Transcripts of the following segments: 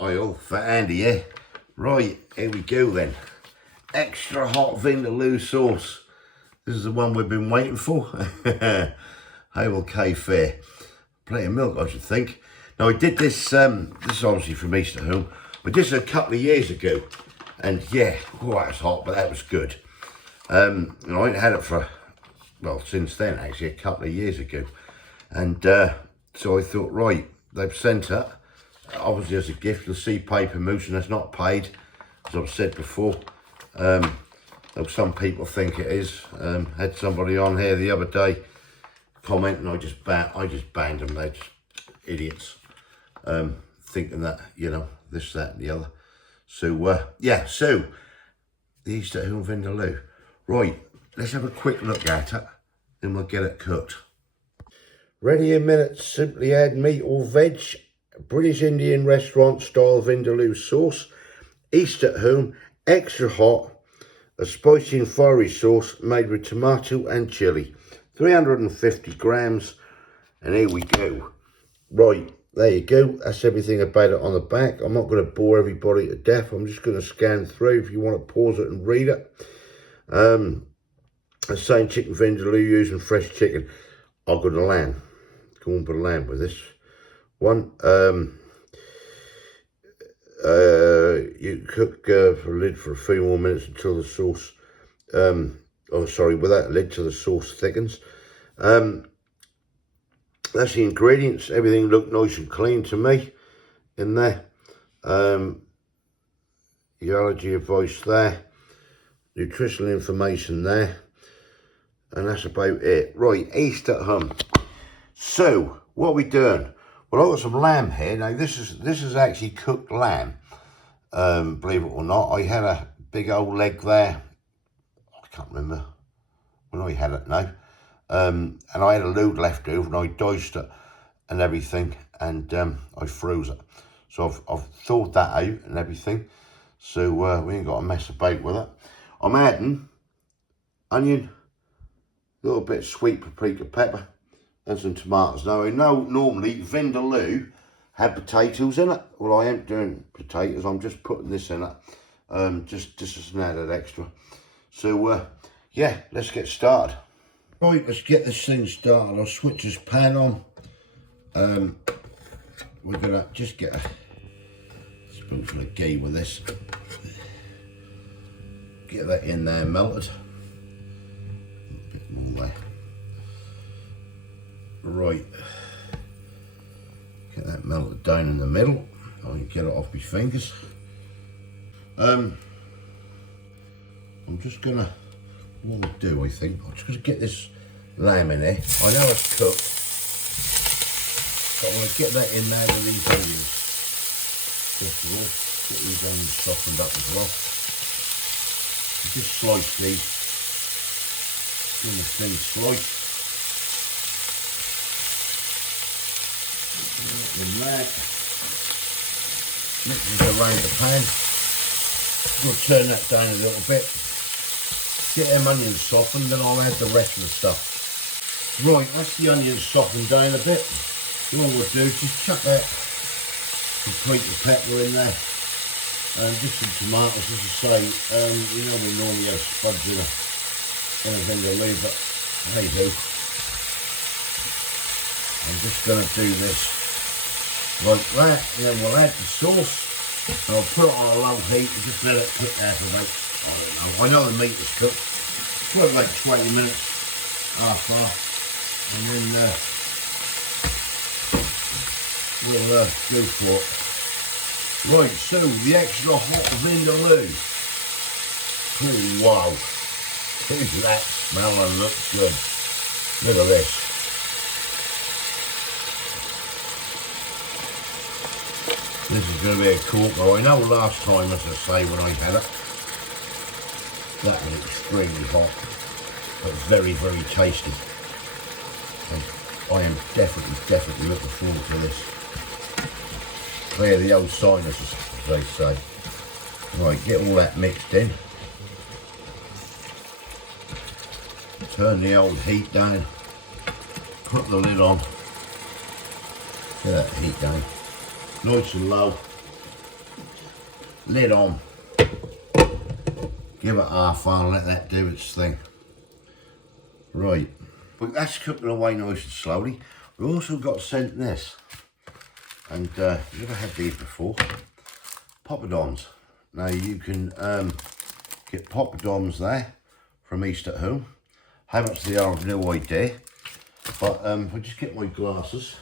oil for Andy, yeah? Right, here we go then. Extra hot Vindaloo sauce. This is the one we've been waiting for. Havel K Fair. Plenty of milk, I should think. Now, I did this, this is obviously from Easter Home. I did this a couple of years ago. And yeah, oh, that was hot, but that was good. And I ain't had it for, well, since then, actually, a couple of years ago. And so I thought, right, they've sent it. Obviously, as a gift, you'll see paper mousse, and that's not paid, as I've said before. Though some people think it is. Had somebody on here the other day commenting, I just banned them. They're just idiots, thinking that, you know, this, that, and the other. So yeah, so the Easter Home Vindaloo. Right, let's have a quick look at it, then we'll get it cooked. Ready in minutes. Simply add meat or veg. British Indian restaurant style Vindaloo sauce. Easter at home, extra hot. A spicy and fiery sauce made with tomato and chilli. 350 grams. And here we go. Right, there you go. That's everything about it on the back. I'm not going to bore everybody to death. I'm just going to scan through if you want to pause it and read it. The same chicken Vindaloo using fresh chicken. I've got a lamb. Go on for lamb with this one. You cook for a lid for a few more minutes until the sauce, without a lid till the sauce thickens. That's the ingredients. Everything looked nice and clean to me in there. The allergy advice there. Nutritional information there. And that's about it. Right, Easter at home. So, what are we doing? Well, I've got some lamb here. Now, this is actually cooked lamb. Believe it or not, I had a big old leg there. I can't remember when I had it now. And I had a load left over, and I diced it and everything, and I froze it. So I've thawed that out and everything. So we ain't got to mess about with it. I'm adding onion, a little bit of sweet paprika pepper, and some tomatoes. Now, I know normally Vindaloo had potatoes in it. Well, I ain't doing potatoes. I'm just putting this in it, just as an added extra. So, yeah, let's get started. Right, let's get this thing started. I'll switch this pan on. We're going to just get a spoonful of ghee with this. Get that in there melted. A little bit more there. Right, get that melted down in the middle. I can get it off my fingers. I'm just gonna, what I'm do, I think, I'm just gonna get this lamb in there. I know it's cooked, but I want to get that in there with these onions. First of all, get these onions softened up as well. Just slice these, in a thin slice. In that, mixes around the pan. I'm going to turn that down a little bit. Get them onions softened, then I'll add the rest of the stuff. Right, that's the onions softened down a bit. What we'll do is just chuck that paprika pepper in there. And just some tomatoes, as I say. You know we normally have spuds in a Vindaloo, but hey ho. I'm just going to do this like that, and then we'll add the sauce, and I'll put it on a low heat and just let it cook there for about, I know the meat is cooked, for about 20 minutes, half hour, and then we'll go for it. Right, so the extra hot Vindaloo. Oh wow, look at that smell and looks good. Look at this. This is going to be a corker. I know last time, as I say, when I had it, that was extremely hot, but very, very tasty. And I am definitely looking forward to this. Clear the old sinuses, as they say. Right, get all that mixed in. Turn the old heat down. Put the lid on. Get that heat down. Nice and low. Lid on. Give it half hour, let that do its thing. Right, but that's cooking away nice and slowly. We've also got sent this, and you've never had these before. Poppadoms. Now you can get poppadoms there from East at Home. How much they are, I've no idea. But if I just get my glasses,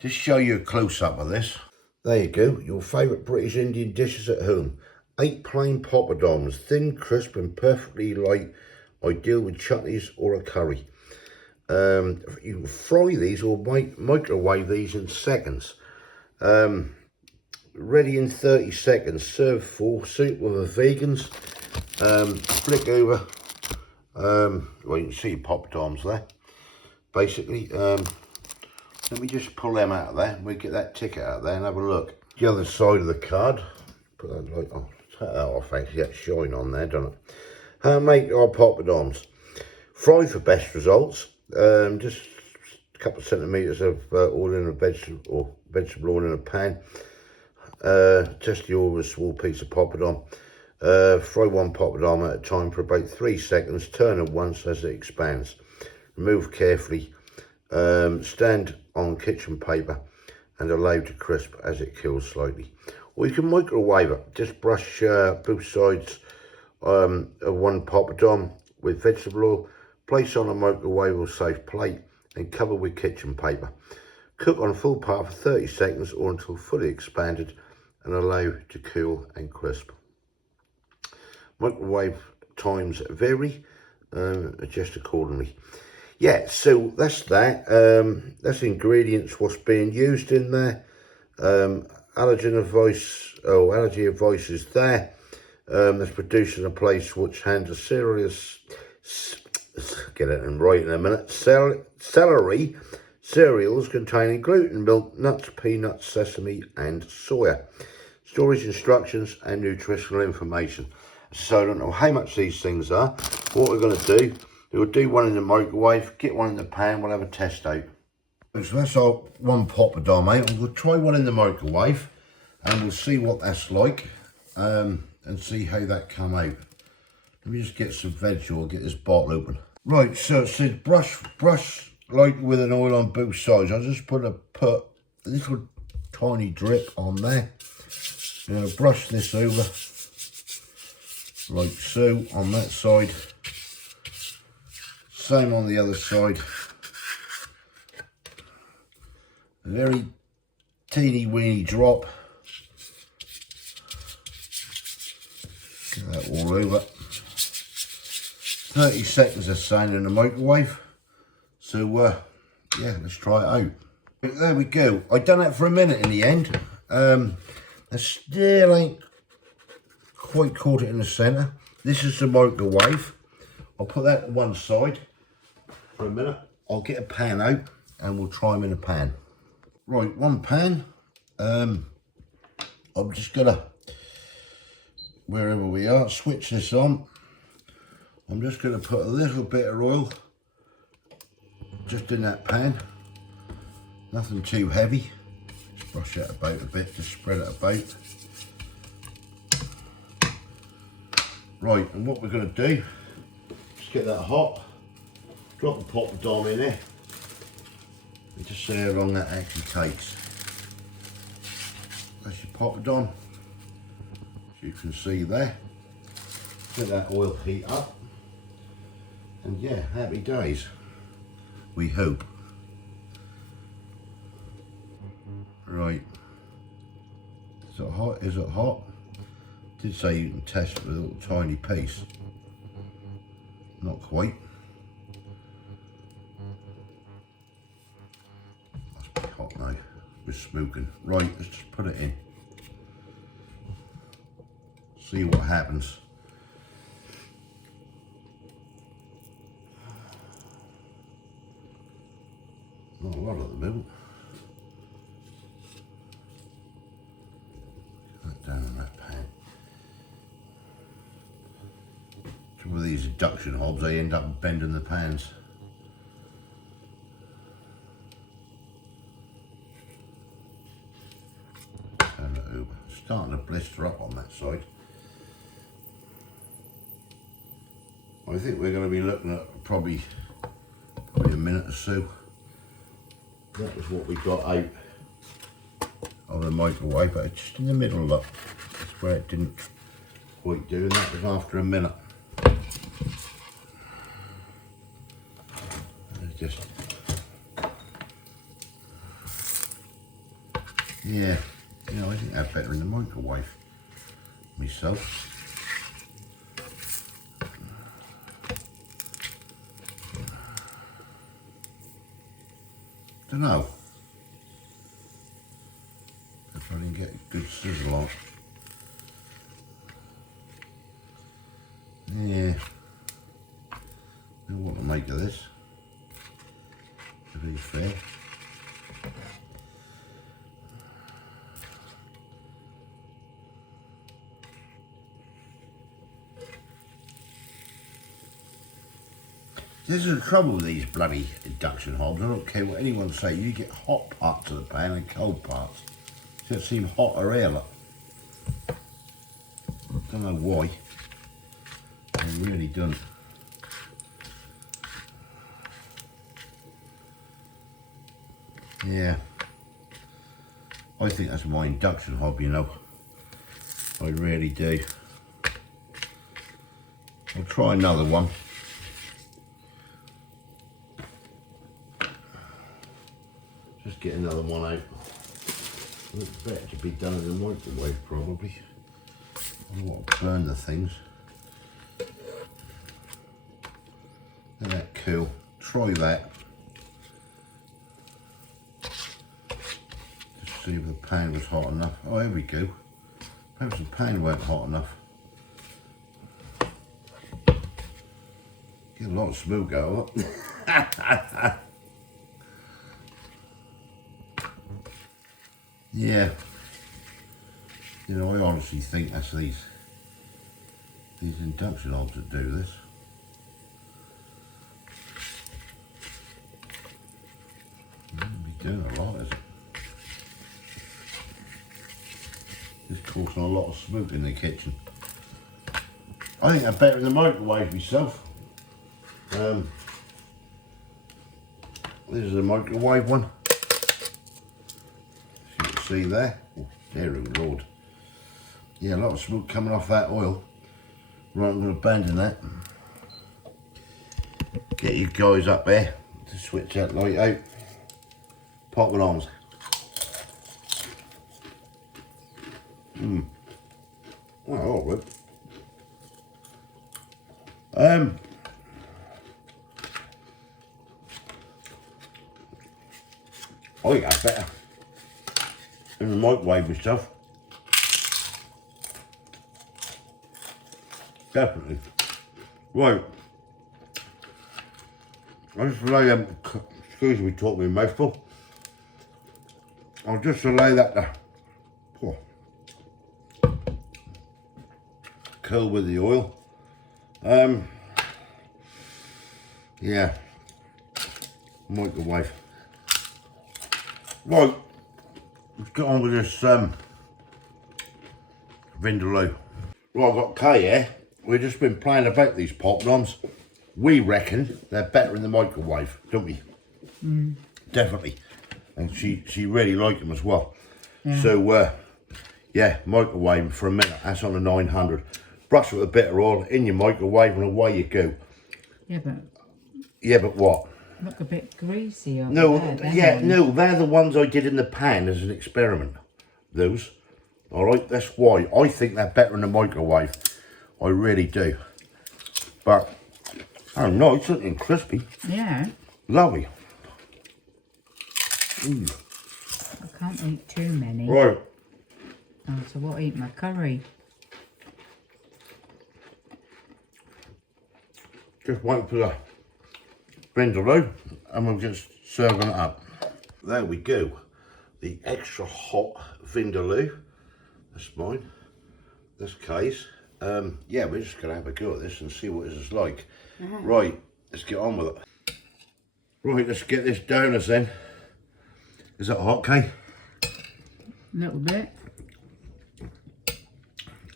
just show you a close-up of this. There you go, your favourite British Indian dishes at home. 8 plain poppadoms, thin, crisp and perfectly light, ideal with chutneys or a curry. You can fry these or microwave these in seconds. Ready in 30 seconds, serve full, suitable for vegans. Flick over, well you can see poppadoms there. Basically, let me just pull them out of there. We get that ticket out there and have a look. The other side of the card, put that light on. Take that off, actually, that shine on there, doesn't it? How to make our poppadoms. Fry for best results. Just a couple of centimetres of oil in a vegetable oil in a pan. Test the oil with a small piece of poppadom. Fry one poppadom at a time for about 3 seconds. Turn it once as it expands. Remove carefully. Stand on kitchen paper and allow to crisp as it cools slightly. Or you can microwave it. Just brush both sides of one poppadom with vegetable oil. Place on a microwave safe plate and cover with kitchen paper. Cook on full power for 30 seconds or until fully expanded and allow to cool and crisp. Microwave times vary, adjust accordingly. Yeah, so that's that. That's ingredients, what's being used in there. Allergy advice is there. That's produced in a place which handles serious, get it in right in a minute, celery cereals containing gluten, milk, nuts, peanuts, sesame and soya. Storage instructions and nutritional information. So I don't know how much these things are. What we're going to do, we'll do one in the microwave, get one in the pan, we'll have a test out. So that's our one poppadom out. We'll try one in the microwave and we'll see what that's like and see how that come out. Let me just get some veg or get this bottle open. Right, so it says brush lightly with an oil on both sides. I'll just put a little tiny drip on there. I'm going to brush this over like so on that side. Same on the other side. A very teeny weeny drop. Get that all over. 30 seconds of sand in the microwave. So yeah, let's try it out. But there we go. I done it for a minute in the end. I still ain't quite caught it in the centre. This is the microwave. I'll put that on one side for a minute. I'll get a pan out and we'll try them in a pan. Right, one pan. I'm just gonna, wherever we are, switch this on. I'm just gonna put a little bit of oil just in that pan. Nothing too heavy. Just brush it about a bit, just spread it about. Right, and what we're going to do, just get that hot, drop the poppadom in there, and just see how long that actually takes. That's your poppadom, as you can see there. Let that oil heat up, and yeah, happy days, we hope. Right, is it hot? Is it hot? Did say you can test with a little tiny piece. Not quite. Must be hot now. We're smoking. Right, let's just put it in. See what happens. Not a lot at the moment. Put that down in that pan. With these induction hobs, they end up bending the pans. Turn it over, just starting to blister up on that side. I think we're going to be looking at probably a minute or so. That was what we got out of the microwave, but it's just in the middle, look. That's where it didn't quite do, and that was after a minute. Just, yeah, you know, I think that's better in the microwave myself. Don't know if I didn't get a good sizzle on. Yeah, I don't know what to make of this, to be fair. This is the trouble with these bloody induction hobs. I don't care what anyone say. You get hot parts of the pan and cold parts. It just seem hotter here, look. Don't know why. I really don't. Yeah. I think that's my induction hob, you know. I really do. I'll try another one. Just get another one out. It's better to be done in the microwave, probably. I don't want to burn the things. Isn't that cool? Try that. Just see if the pan was hot enough. Oh, here we go. Perhaps the pan weren't hot enough. Get a lot of smoke out of it. Yeah, you know, I honestly think that's these induction hobs that do this. Wouldn't be doing a lot, is it? Just causing a lot of smoke in the kitchen. I think they're better in the microwave myself. This is a microwave one. See there? Oh, dear Lord. Yeah, a lot of smoke coming off that oil. Right, I'm going to abandon that. Get you guys up there to switch that light out. Poppadoms. Well, all right. I think that's better in the microwave and stuff. Definitely. Right. I'll just lay them, excuse me, talk me mouthful. I'll just allow that to cool with the oil. Yeah. Microwave. Right. Let's get on with this Vindaloo. Right, I've got Kay here. We've just been playing about these poppadoms. We reckon they're better in the microwave, don't we? Mm. Definitely. And she really liked them as well. Yeah. So, yeah, microwave for a minute. That's on a 900. Brush with a bit of oil in your microwave and away you go. Yeah, but what? Look a bit greasy over there. Yeah, no, they're the ones I did in the pan as an experiment. Those. All right, that's why. I think they're better in the microwave. I really do. But, oh, nice, looking crispy. Yeah. Lovely. I can't eat too many. Right. Oh, so what, eat my curry? Just wait for the Vindaloo and we'll just serving it up. There we go. The extra hot Vindaloo. That's mine. This case. Yeah, we're just gonna have a go at this and see what this is like. Right, let's get on with it. Right, let's get this down us then. Is that hot, Kay? A little bit.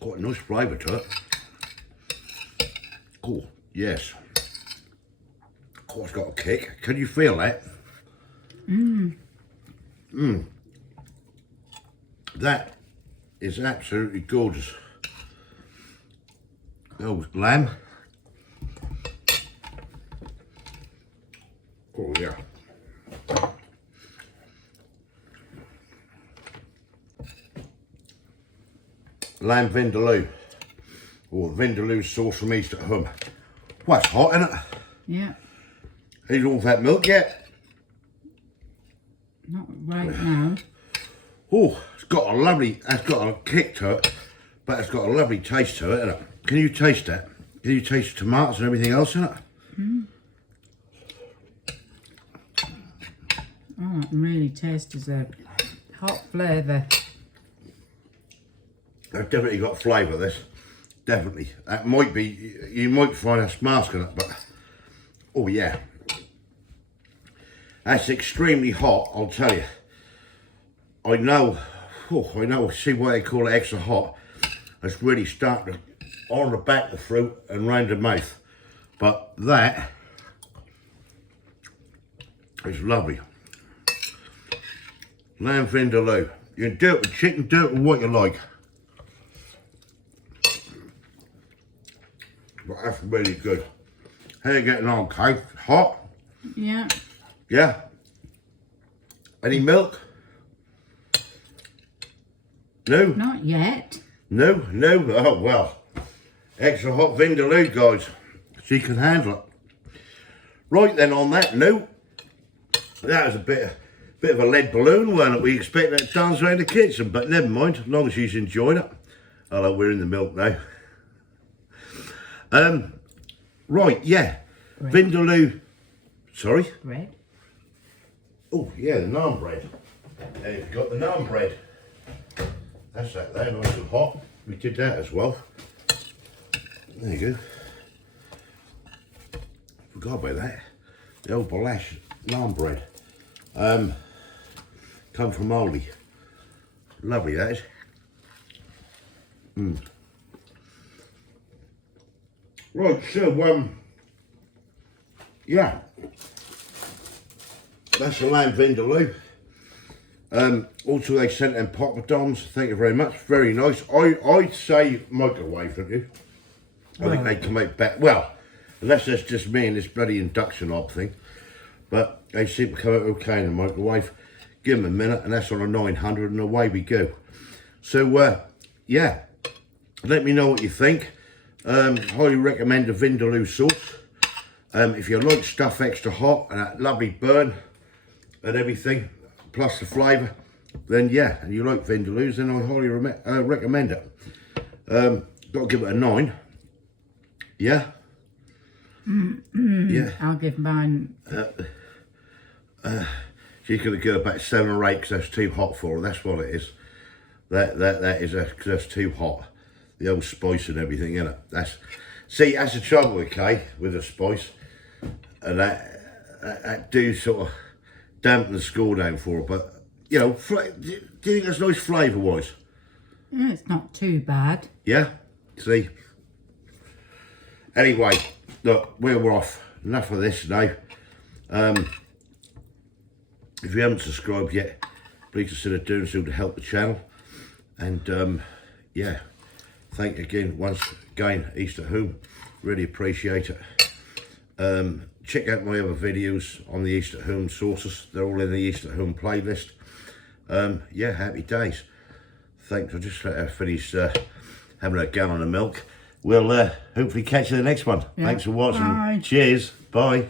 Quite a nice flavour to it. Cool, yes. Oh, it's got a kick. Can you feel that? That is absolutely gorgeous. Oh, lamb. Oh, yeah. Lamb Vindaloo. Or Vindaloo sauce from East at Home. Well, it's hot, isn't it? Yeah. Ain't all that milk yet. Not right now. Oh, it's got a kick to it, but it's got a lovely taste to it, isn't it? Can you taste that? Can you taste the tomatoes and everything else in it? Oh, it really tastes a hot flavour. I've definitely got flavour, this. Definitely. That might be, you might find us masking it, but, oh yeah. That's extremely hot, I'll tell you. I know, see why they call it extra hot. It's really starting on the back of the fruit and round the mouth. But that is lovely. Lamb Vindaloo. You can do it with chicken, do it with what you like. But that's really good. How you getting on, Kate? Hot? Yeah. Yeah? Any milk? No? Not yet. No? Oh, well. Extra hot Vindaloo, guys. She can handle it. Right then, on that note, that was a bit of a lead balloon, weren't it? We expected that to dance around the kitchen, but never mind, as long as she's enjoyed it. Although we're in the milk now. Right, yeah. Bread. Vindaloo. Sorry? Bread. Oh, yeah, the naan bread. And you've got the naan bread. That's that there, nice and hot. We did that as well. There you go. Forgot about that. The old Balash naan bread. Come from Aldi. Lovely, that is. Right, so, yeah. That's the lamb Vindaloo. Also, they sent them Poppadoms. Thank you very much. Very nice. I'd say microwave, don't you? I think they can make better. Well, unless that's just me and this bloody induction hob thing. But they seem to come out okay in the microwave. Give them a minute, and that's on a 900, and away we go. So, yeah. Let me know what you think. Highly recommend the Vindaloo sauce. If you like stuff extra hot and that lovely burn and everything, plus the flavour, then yeah, and you like Vindaloos, then I highly recommend it. Got to give it a 9. Yeah? Yeah. I'll give mine. She's going to go about 7 or 8 because that's too hot for her. That's what it is. That is because that's too hot. The old spice and everything, innit? That's the trouble with Kay, with the spice, and that do sort of dampen the score down for her. But you know, do you think that's nice flavour wise? Yeah, it's not too bad. Yeah. See. Anyway, look, we're off. Enough of this now. If you haven't subscribed yet, please consider doing so to help the channel. And yeah. Thank you again, once again, East at Home. Really appreciate it. Check out my other videos on the East at Home sauces. They're all in the East at Home playlist. Yeah, happy days. Thanks. I'll just finish having a gallon of milk. We'll hopefully catch you in the next one. Yeah. Thanks for watching. Bye. Cheers. Bye.